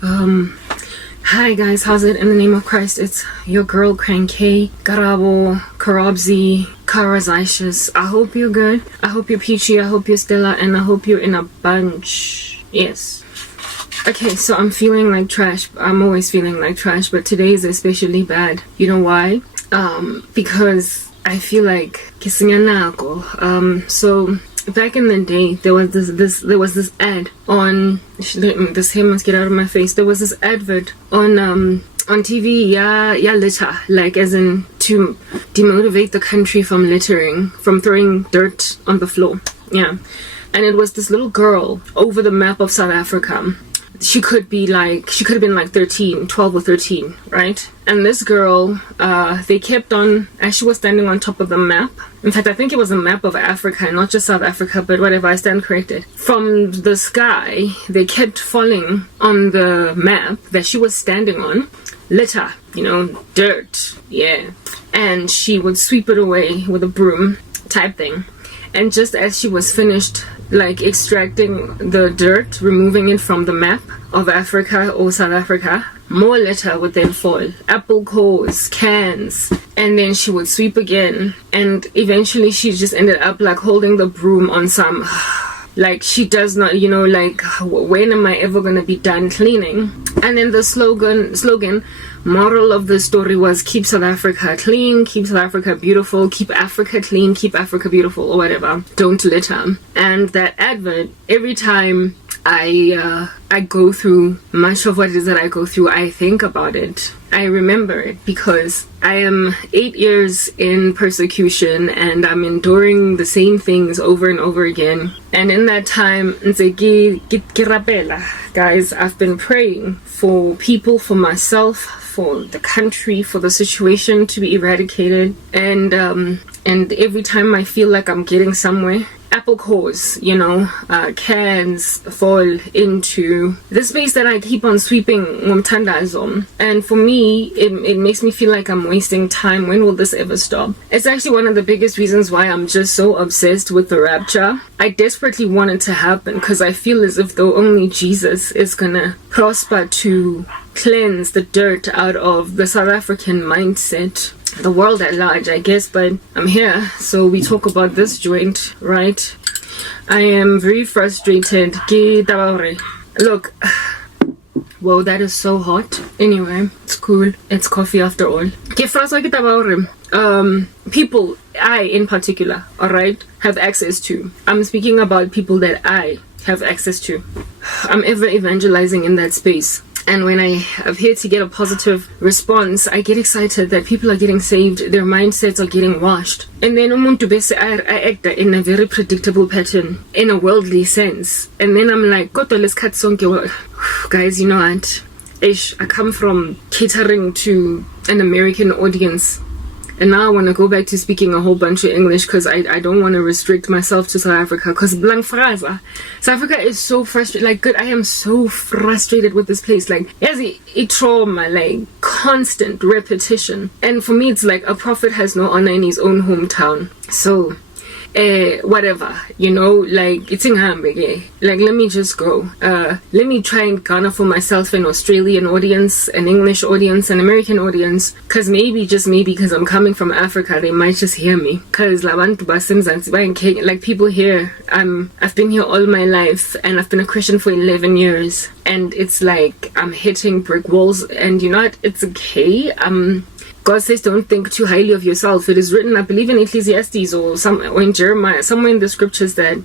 Hi guys, how's it? In the name of Christ, it's your girl Cranky, Garabo, Karabzi, Karazishus. I hope you're good. I hope you're peachy. I hope you're Stella, and I hope you're in a bunch. Yes. Okay, so I'm feeling like trash. I'm always feeling like trash, but today is especially bad. You know why? Because I feel like kissing a nako. So back in the day, there was this ad on. This hair must get out of my face. There was this advert on TV. Yeah, litter, like as in to demotivate the country from littering, from throwing dirt on the floor. Yeah, and it was this little girl over the map of South Africa. She could have been like 12 or 13, right? And this girl, they kept on, as she was standing on top of the map. In fact, I think it was a map of Africa, not just South Africa, but whatever, I stand corrected. From the sky, they kept falling on the map that she was standing on. Litter, dirt, yeah. And she would sweep it away with a broom type thing. And just as she was finished, like extracting the dirt, removing it from the map of Africa or South Africa, more litter would then fall. Apple cores, cans, and then she would sweep again. And eventually she just ended up like holding the broom on some, like she does not, like when am I ever gonna be done cleaning? And then the slogan, moral of the story was keep South Africa clean, keep South Africa beautiful, keep Africa clean, keep Africa beautiful, or whatever. Don't litter. And that advert, every time I go through much of what it is that I go through, I think about it. I remember it because I am 8 years in persecution and I'm enduring the same things over and over again. And in that time, guys, I've been praying for people, for myself, for the country, for the situation to be eradicated. And every time I feel like I'm getting somewhere, apple cores, cans fall into the space that I keep on sweeping ngomthandazo. And for me, it makes me feel like I'm wasting time. When will this ever stop? It's actually one of the biggest reasons why I'm just so obsessed with the rapture. I desperately want it to happen because I feel as if though only Jesus is gonna prosper to cleanse the dirt out of the South African mindset, the world at large, I guess. But I'm here, so we talk about this joint, right? I am very frustrated. Look, whoa, that is so hot. Anyway, it's cool. It's coffee after all. People, I in particular, alright, have access to. I'm speaking about people that I have access to. I'm ever evangelizing in that space. And when I appear to get a positive response, I get excited that people are getting saved, their mindsets are getting washed. And then umuntu bese I act in a very predictable pattern, in a worldly sense. And then I'm like, kodwa lesikhathi sonke, guys, you know what? I come from catering to an American audience. And now I want to go back to speaking a whole bunch of English because I don't want to restrict myself to South Africa. Because South Africa is so frustrated. I am so frustrated with this place. Like, as a trauma, like constant repetition. And for me, it's like a prophet has no honor in his own hometown. So, whatever, like it's in Hamburg. Like, let me just go. Let me try and garner for myself an Australian audience, an English audience, an American audience. Cause maybe, just maybe, cause I'm coming from Africa, they might just hear me. Cause like people here, I've been here all my life and I've been a Christian for 11 years. And it's like I'm hitting brick walls, and you know what? It's okay. God says don't think too highly of yourself. It is written, I believe in Ecclesiastes or in Jeremiah, somewhere in the scriptures that,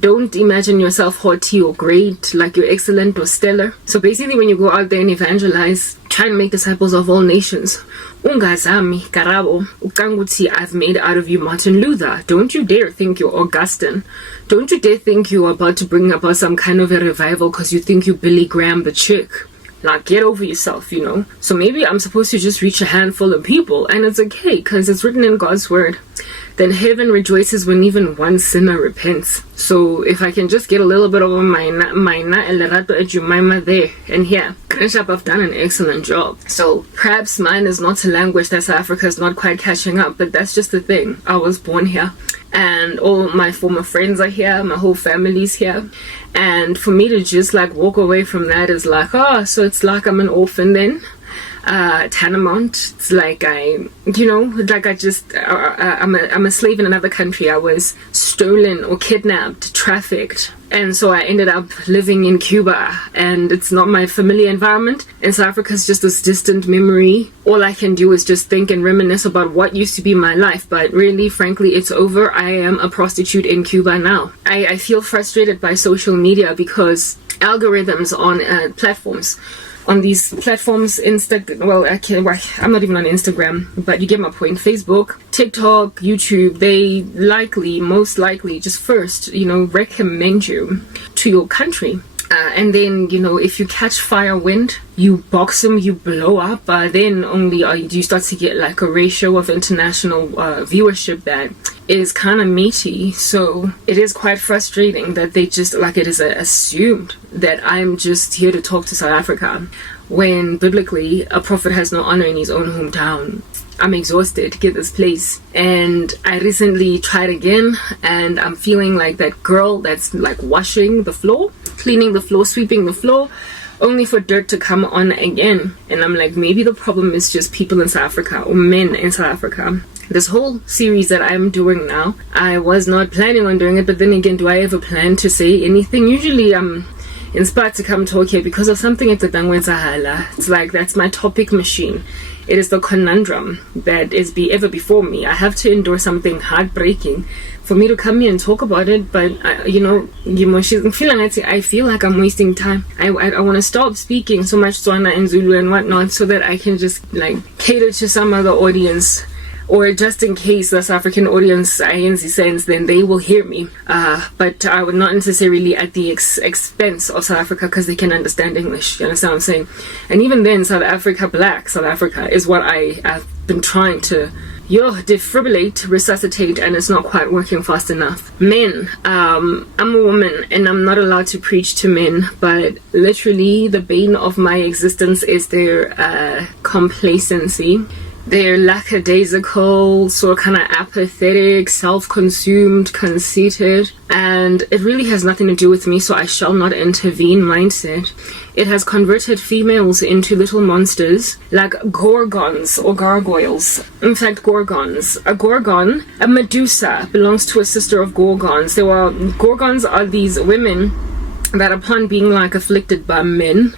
don't imagine yourself haughty or great, like you're excellent or stellar. So basically when you go out there and evangelize, try and make disciples of all nations. Ungazami, karabo, ukanguti, I've made out of you Martin Luther. Don't you dare think you're Augustine. Don't you dare think you're about to bring about some kind of a revival because you think you Billy Graham the chick. Like, get over yourself, So maybe I'm supposed to just reach a handful of people, and it's okay, because it's written in God's word then heaven rejoices when even one sinner repents. So if I can just get a little bit of my lerato at Jemima there and here, Grishap have done an excellent job. So perhaps mine is not a language that South Africa is not quite catching up, but that's just the thing. I was born here, and all my former friends are here, my whole family's here, and for me to just like walk away from that is like, oh, so it's like I'm an orphan then. Tanamount. It's like I'm a slave in another country. I was stolen or kidnapped, trafficked, and so I ended up living in Cuba, and it's not my familiar environment, and South Africa is just this distant memory. All I can do is just think and reminisce about what used to be my life, but really, frankly, it's over. I am a prostitute in Cuba now. I feel frustrated by social media because algorithms on platforms, on these platforms, I'm not even on Instagram, but you get my point. Facebook, TikTok, YouTube, they most likely, just first, recommend you to your country. And then, if you catch fire wind, you box them, you blow up, then only do you start to get like a ratio of international viewership that is kind of meaty. So it is quite frustrating that they just, like, it is assumed that I'm just here to talk to South Africa, when biblically a prophet has no honor in his own hometown. I'm exhausted to get this place, and I recently tried again, and I'm feeling like that girl that's like washing the floor, cleaning the floor, sweeping the floor, only for dirt to come on again. And I'm like, maybe the problem is just people in South Africa, or men in South Africa. This whole series that I'm doing now, I was not planning on doing it, but then again, do I ever plan to say anything? Usually I'm inspired to come talk here because of something at the Tangwenzahala. It's like, that's my topic machine. It is the conundrum that is ever before me. I have to endure something heartbreaking for me to come here and talk about it, but I feel like I'm wasting time. I want to stop speaking so much Tswana and Zulu and whatnot so that I can just like cater to some other audience, or just in case the South African audience ANC sends, then they will hear me. But I would not necessarily at the expense of South Africa, because they can understand English. You understand what I'm saying? And even then, Black South Africa is what I have been trying to defibrillate, resuscitate, and it's not quite working fast enough. Men, I'm a woman and I'm not allowed to preach to men, but literally the bane of my existence is their complacency. They're lackadaisical, sort of kind of apathetic, self-consumed, conceited, and it really has nothing to do with me, so I shall not intervene mindset. It has converted females into little monsters, like gorgons or gargoyles. In fact, gorgons. A gorgon, a Medusa, belongs to a sister of gorgons. Gorgons are these women that, upon being like afflicted by men,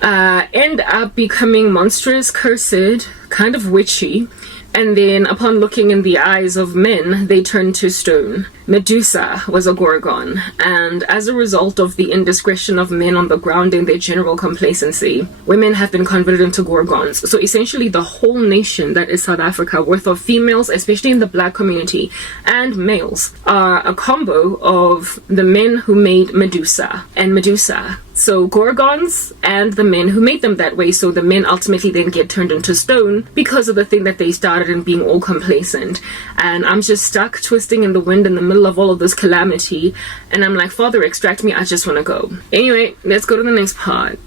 end up becoming monstrous, cursed, kind of witchy, and then upon looking in the eyes of men, they turn to stone. Medusa was a gorgon, and as a result of the indiscretion of men on the ground and their general complacency, women have been converted into gorgons. So essentially the whole nation that is South Africa, worth of females, especially in the black community, and males, are a combo of the men who made Medusa and Medusa. So gorgons and the men who made them that way. So the men ultimately then get turned into stone because of the thing that they started and being all complacent. And I'm just stuck twisting in the wind in the middle of all of this calamity. And I'm like, Father, extract me. I just want to go. Anyway, let's go to the next part.